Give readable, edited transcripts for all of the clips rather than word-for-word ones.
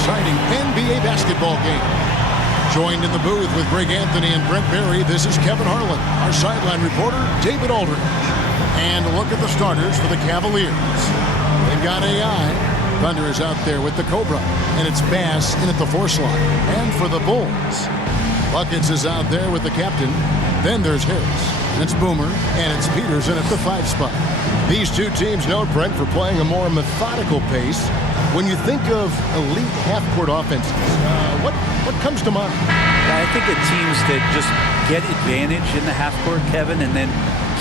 exciting NBA basketball game. Joined in the booth with Greg Anthony and Brent Berry, this is Kevin Harlan. Our sideline reporter, David Aldridge. And a look at the starters for the Cavaliers. They've got AI. Thunder is out there with the Cobra. And it's Bass in at the 4 slot. And for the Bulls, Buckets is out there with the captain. Then there's Harris. And it's Boomer. And it's Peterson at the 5 spot. These two teams know Brent for playing a more methodical pace. When you think of elite half-court offenses, what comes to mind? I think of teams that just get advantage in the half-court, Kevin, and then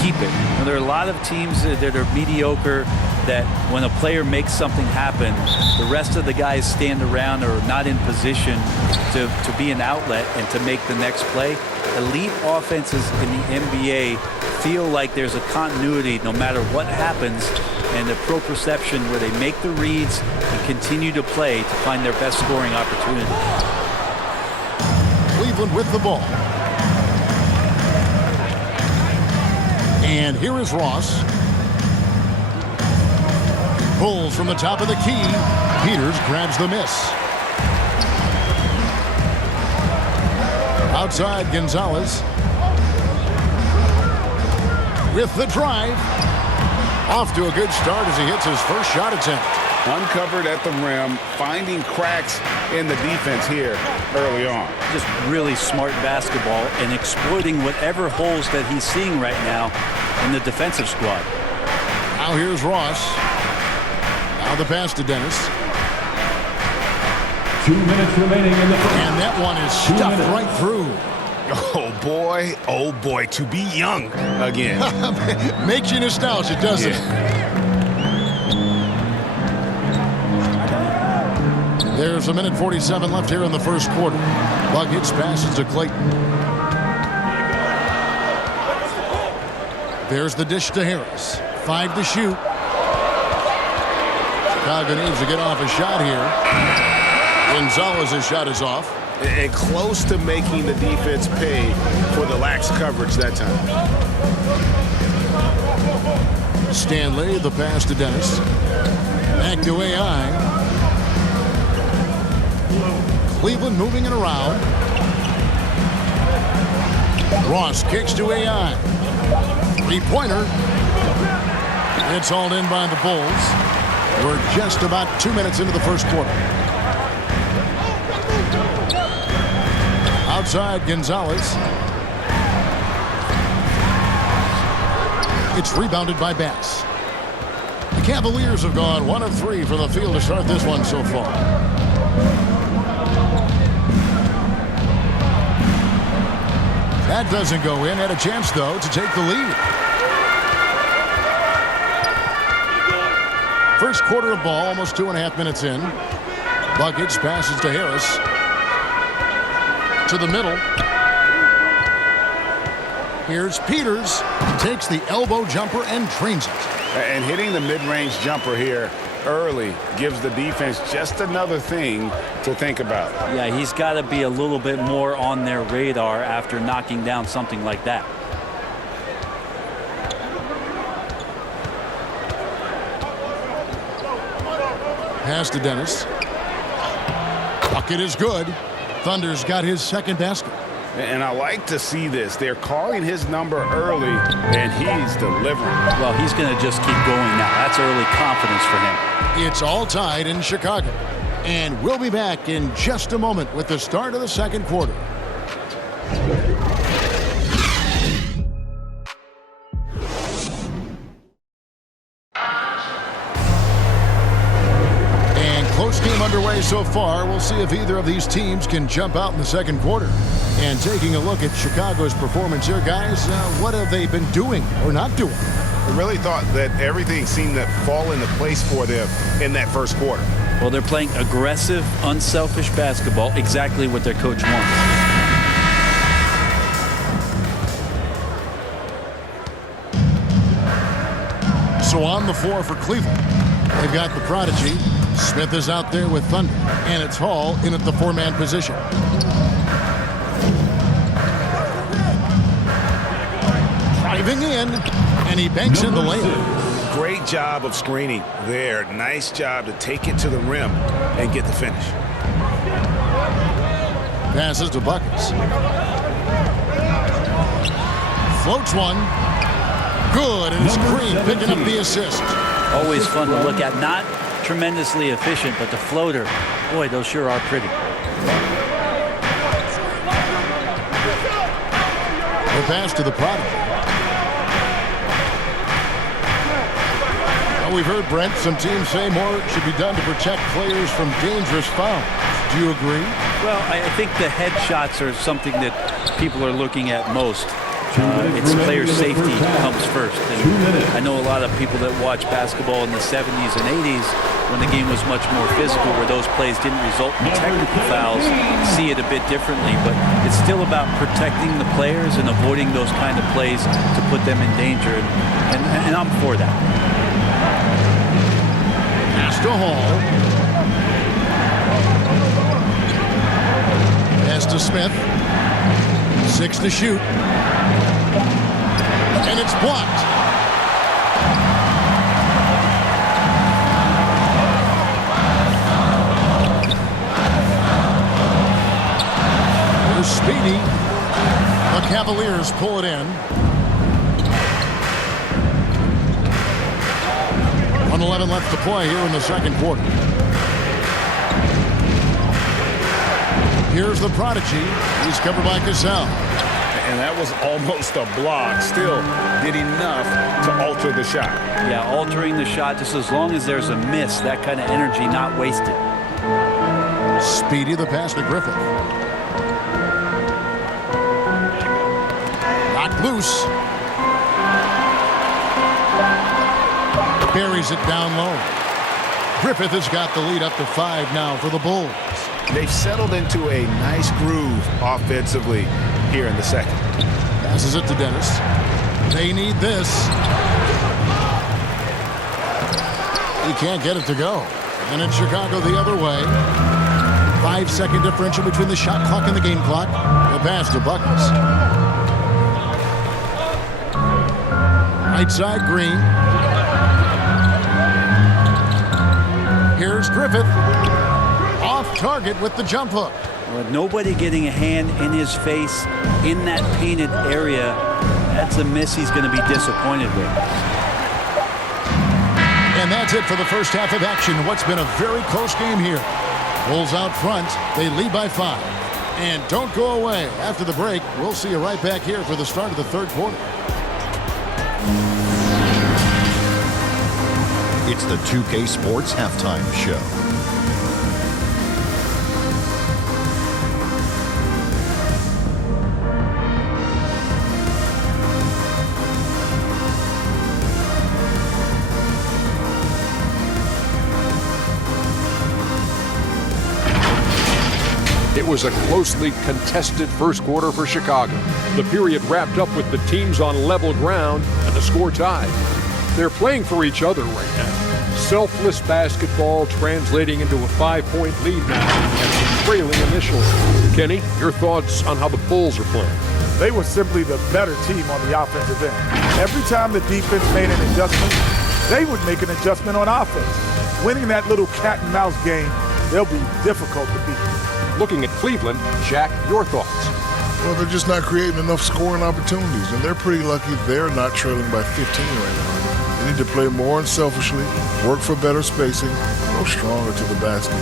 keep it. And there are a lot of teams that are mediocre, that when a player makes something happen, the rest of the guys stand around or not in position to be an outlet and to make the next play. Elite offenses in the NBA feel like there's a continuity no matter what happens, and the proprioception where they make the reads and continue to play to find their best scoring opportunity. Cleveland with the ball. And here is Ross. Pulls from the top of the key. Peters grabs the miss. Outside, Gonzalez. With the drive. Off to a good start as he hits his first shot attempt. Uncovered at the rim, finding cracks in the defense here early on. Just really smart basketball and exploiting whatever holes that he's seeing right now in the defensive squad. Now here's Ross. Now the pass to Dennis. 2 minutes remaining in the first. And that one is stuffed right through. Oh boy, to be young again. Makes you nostalgic, doesn't it? There's a minute 47 left here in the first quarter. Buckets passes to Clayton. There's the dish to Harris. 5 to shoot. Chicago needs to get off a shot here. Gonzalez's shot is off. And close to making the defense pay for the lax coverage that time. Stanley, the pass to Dennis. Back to AI. Cleveland moving it around. Ross kicks to AI. Three-pointer. It's hauled in by the Bulls. We're just about 2 minutes into the first quarter. Outside, Gonzalez. It's rebounded by Bass. The Cavaliers have gone 1 of 3 from the field to start this one so far. That doesn't go in. Had a chance, though, to take the lead. First quarter of ball, almost 2.5 minutes in. Buckets passes to Harris. To the middle. Here's Peters. Takes the elbow jumper and drains it. And hitting the mid-range jumper here early gives the defense just another thing to think about. Yeah, he's got to be a little bit more on their radar after knocking down something like that. Pass to Dennis. Bucket is good. Thunder's got his second basket. And I like to see this. They're calling his number early, and he's delivering. Well, he's going to just keep going now. That's early confidence for him. It's all tied in Chicago. And we'll be back in just a moment with the start of the second quarter. Close game underway so far. We'll see if either of these teams can jump out in the second quarter. And taking a look at Chicago's performance here, guys, what have they been doing or not doing? I really thought that everything seemed to fall into place for them in that first quarter. Well, they're playing aggressive, unselfish basketball, exactly what their coach wants. So on the floor for Cleveland, they've got the prodigy. Smith is out there with Thunder, and it's Hall in at the 4-man position. Driving in, and he banks in the layup. Great job of screening there. Nice job to take it to the rim and get the finish. Passes to Buckets. Floats one. Good, and it's Green picking up the assist. Always fun to look at. Not tremendously efficient, but the floater, boy, those sure are pretty. The pass to the Prodigy. Well, we've heard, Brent, some teams say more should be done to protect players from dangerous fouls. Do you agree? Well, I think the head shots are something that people are looking at most. It's player safety comes first. And I know a lot of people that watch basketball in the 70s and 80s when the game was much more physical, where those plays didn't result in technical fouls, see it a bit differently. But it's still about protecting the players and avoiding those kind of plays to put them in danger. And I'm for that. Pass to Hall. Pass to Smith. 6 to shoot. And it's blocked. Here's Speedy. The Cavaliers pull it in. 1:11 left to play here in the second quarter. Here's the Prodigy. He's covered by Cassell. And that was almost a block. Still did enough to alter the shot. Yeah, altering the shot, just as long as there's a miss, that kind of energy not wasted. Speedy, the pass to Griffith. Knocked loose. Buries it down low. Griffith has got the lead up to 5 now for the Bulls. They've settled into a nice groove offensively here in the second. Passes it to Dennis. They need this. He can't get it to go. And it's Chicago the other way. 5-second differential between the shot clock and the game clock. The pass to Buckets. Right side, Green. Here's Griffith. Off target with the jump hook. With nobody getting a hand in his face in that painted area, that's a miss he's going to be disappointed with. And that's it for the first half of action. What's been a very close game here. Bulls out front. They lead by 5. And don't go away. After the break, we'll see you right back here for the start of the third quarter. It's the 2K Sports Halftime Show. It was a closely contested first quarter for Chicago. The period wrapped up with the teams on level ground and the score tied. They're playing for each other right now. Selfless basketball translating into a 5-point lead now and some trailing initially. Kenny, your thoughts on how the Bulls are playing? They were simply the better team on the offensive end. Every time the defense made an adjustment, they would make an adjustment on offense. Winning that little cat and mouse game, they'll be difficult to beat. Looking at Cleveland, Jack, your thoughts? Well, they're just not creating enough scoring opportunities, and they're pretty lucky they're not trailing by 15 right now. They need to play more unselfishly, work for better spacing, go stronger to the basket.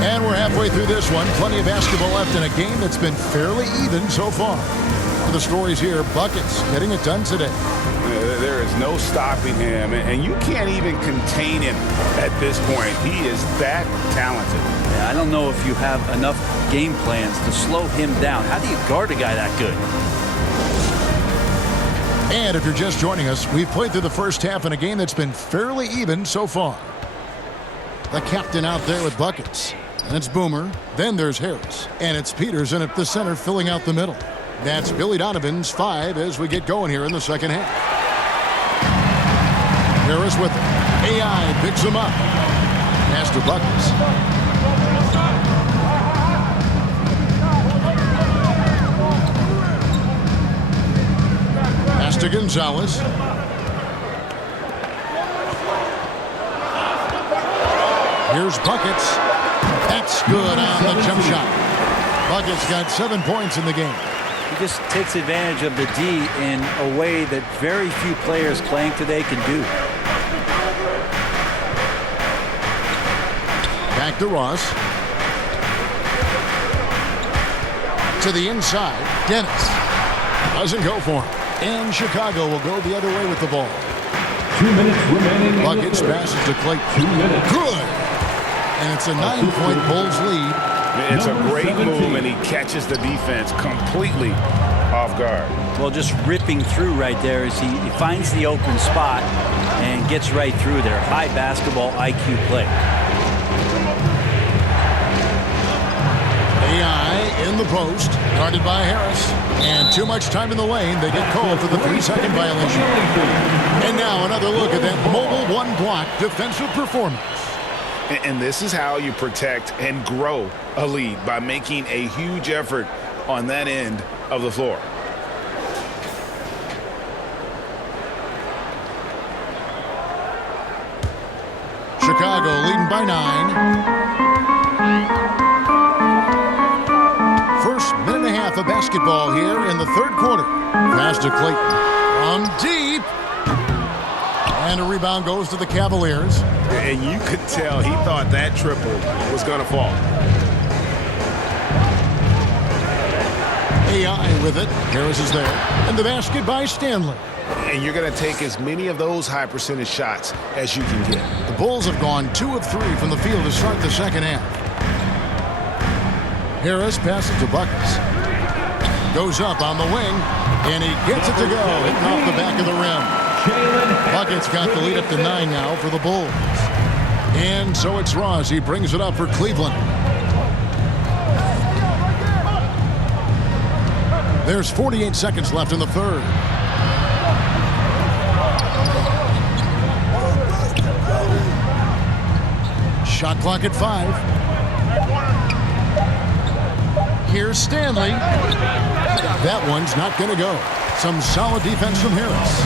And we're halfway through this one. Plenty of basketball left in a game that's been fairly even so far. For the stories here, Buckets getting it done today. There is no stopping him, and you can't even contain him at this point. He is that talented. Yeah, I don't know if you have enough game plans to slow him down. How do you guard a guy that good? And if you're just joining us, we've played through the first half in a game that's been fairly even so far. The captain out there with Buckets. And it's Boomer. Then there's Harris. And it's Peterson at the center filling out the middle. That's Billy Donovan's 5 as we get going here in the second half. Harris with it. AI picks him up. Pass to Buckets. Pass to Gonzalez. Here's Buckets. That's good on the jump shot. Buckets got 7 points in the game. He just takes advantage of the D in a way that very few players playing today can do. Back to Ross. To the inside. Dennis. Doesn't go for him. And Chicago will go the other way with the ball. 2 minutes remaining. Buckets passes to Clayton. 2 minutes. Good. And it's a 9-point Bulls lead. It's a great move, and he catches the defense completely off guard. Well, just ripping through right there as he finds the open spot and gets right through there. High basketball IQ play. AI in the post, guarded by Harris. And too much time in the lane. They get called for the 3-second violation. And now another look at that mobile one-block defensive performance. And this is how you protect and grow a lead, by making a huge effort on that end of the floor. Chicago leading by 9. First minute and a half of basketball here in the third quarter. Pass to Clayton from deep. And a rebound goes to the Cavaliers. And you could tell he thought that triple was going to fall. AI with it. Harris is there. And the basket by Stanley. And you're going to take as many of those high percentage shots as you can get. The Bulls have gone 2 of 3 from the field to start the second half. Harris passes to Buckets. Goes up on the wing. And he gets it to go. Hitting off the back of the rim. Buckets got the lead up to 9 now for the Bulls. And so it's Ross. He brings it up for Cleveland. There's 48 seconds left in the third. Shot clock at 5. Here's Stanley. That one's not going to go. Some solid defense from Harris.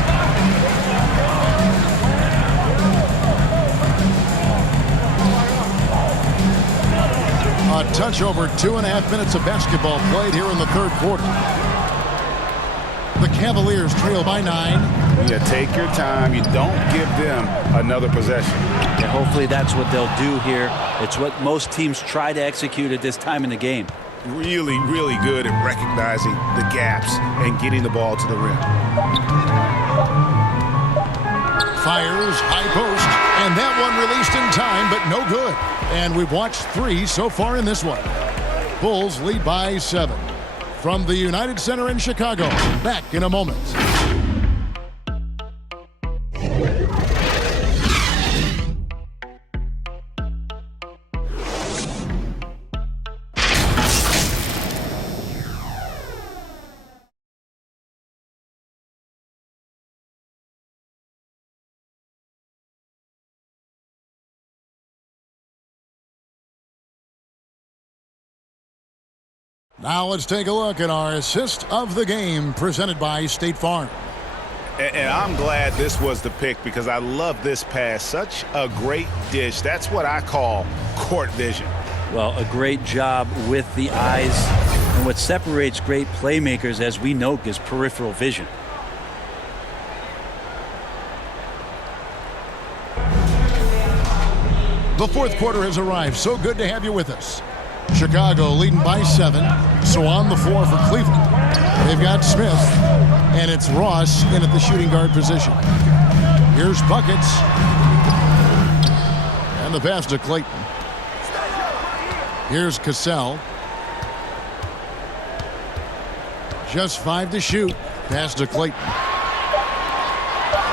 A touch over 2.5 minutes of basketball played here in the third quarter. The Cavaliers trail by 9. You take your time. You don't give them another possession. Yeah, hopefully that's what they'll do here. It's what most teams try to execute at this time in the game. Really, really good at recognizing the gaps and getting the ball to the rim. Fires, high post, and that one released in time, but no good. And we've watched 3 so far in this one. Bulls lead by 7. From the United Center in Chicago, back in a moment. Now let's take a look at our assist of the game presented by State Farm. And I'm glad this was the pick, because I love this pass. Such a great dish. That's what I call court vision. Well, a great job with the eyes. And what separates great playmakers, as we know, is peripheral vision. The fourth quarter has arrived. So good to have you with us. Chicago leading by 7. So on the floor for Cleveland, they've got Smith, and it's Ross in at the shooting guard position. Here's Buckets. And the pass to Clayton. Here's Cassell. Just 5 to shoot. Pass to Clayton.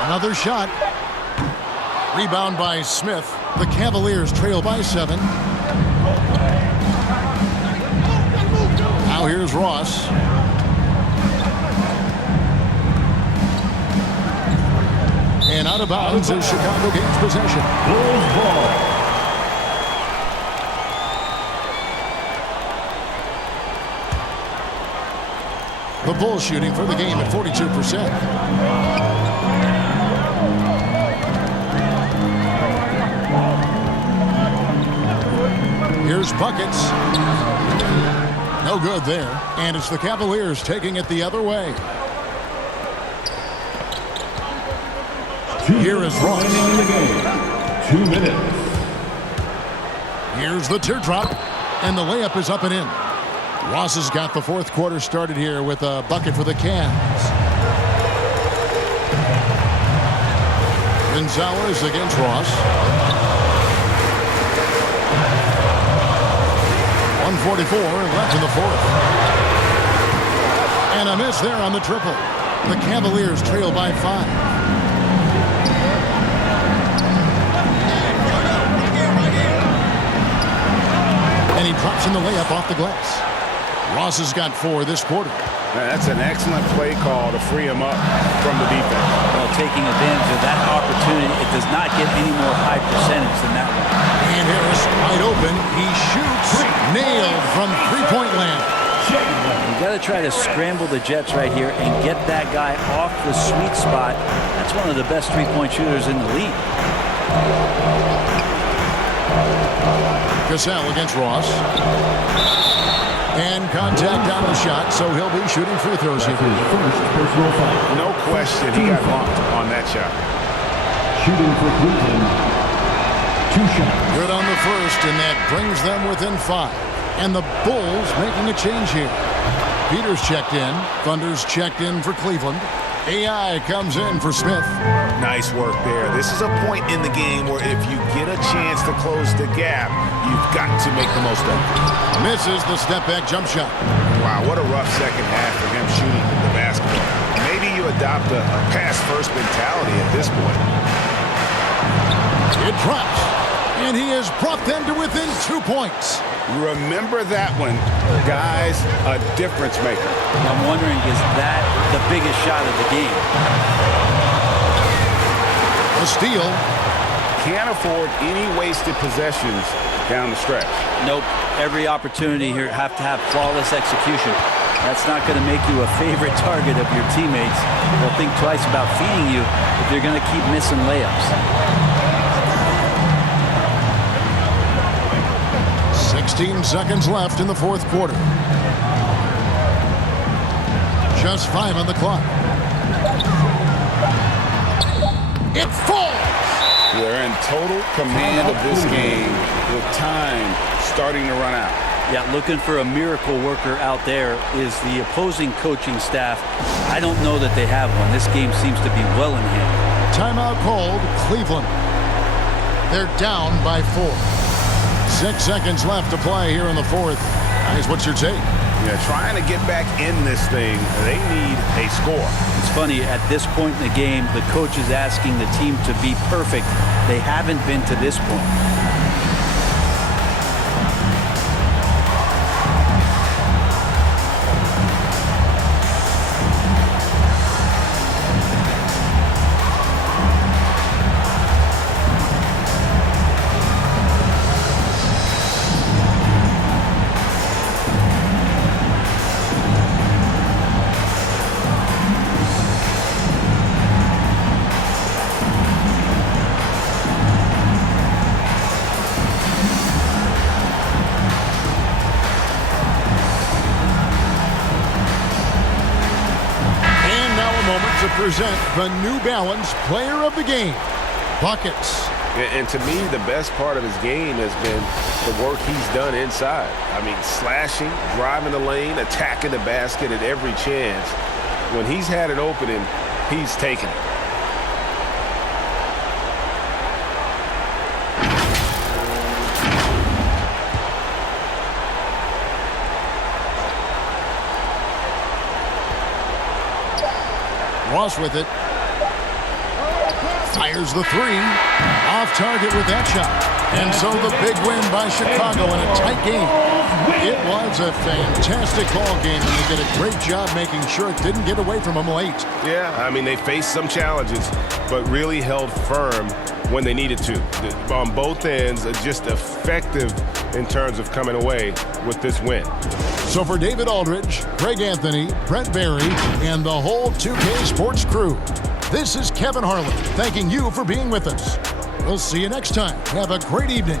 Another shot. Rebound by Smith. The Cavaliers trail by 7. Now here's Ross. And out of bounds as Chicago gains possession. Bulls ball. The Bulls shooting for the game at 42%. Here's buckets. No good there. And it's the Cavaliers taking it the other way. Here is Ross. In the game. 2 minutes. Here's the teardrop. And the layup is up and in. Ross has got the fourth quarter started here with a bucket for the Cavs. Gonzalez against Ross. 1:44 left in the fourth. And a miss there on the triple. The Cavaliers trail by 5. And he drops in the layup off the glass. Ross has got 4 this quarter. That's an excellent play call to free him up from the defense. Well, taking advantage of that opportunity, it does not get any more high percentage than that one. And Harris wide open. He shoots. Nailed from three-point land. You got to try to scramble the Jets right here and get that guy off the sweet spot. That's one of the best three-point shooters in the league. Cassell against Ross. And contact on the shot, so he'll be shooting free throws here. No question, he got bumped on that shot. Shooting for Cleveland. 2 shots. Good on the first, and that brings them within 5. And the Bulls making a change here. Peters checked in. Thunder's checked in for Cleveland. AI comes in for Smith. Nice work there. This is a point in the game where if you get a chance to close the gap, you've got to make the most of it. Misses the step-back jump shot. Wow, what a rough second half for him shooting the basketball. Maybe you adopt a pass-first mentality at this point. It drops, and he has brought them to within 2 points. Remember that one, guys, a difference maker. I'm wondering, is that the biggest shot of the game? A steal. Can't afford any wasted possessions down the stretch. Nope. Every opportunity here have to have flawless execution. That's not going to make you a favorite target of your teammates. They'll think twice about feeding you if you're going to keep missing layups. 16 seconds left in the fourth quarter. Just 5 on the clock. It falls! They're in total command of this game with time starting to run out. Yeah, looking for a miracle worker out there is the opposing coaching staff. I don't know that they have one. This game seems to be well in hand. Timeout called, Cleveland. They're down by 4. 6 seconds left to play here in the fourth. Guys, what's your take? Yeah, trying to get back in this thing, they need a score. It's funny, at this point in the game, the coach is asking the team to be perfect. They haven't been to this point. To present the New Balance Player of the Game, buckets. And to me, the best part of his game has been the work he's done inside. I mean, slashing, driving the lane, attacking the basket at every chance. When he's had an opening, he's taken it. Ross with it. Fires the 3. Off target with that shot. And so the big win by Chicago in a tight game. It was a fantastic ball game, and they did a great job making sure it didn't get away from them late. Yeah, I mean, they faced some challenges, but really held firm when they needed to. On both ends, just effective in terms of coming away with this win. So for David Aldridge, Greg Anthony, Brent Barry, and the whole 2K Sports crew, this is Kevin Harlan thanking you for being with us. We'll see you next time. Have a great evening.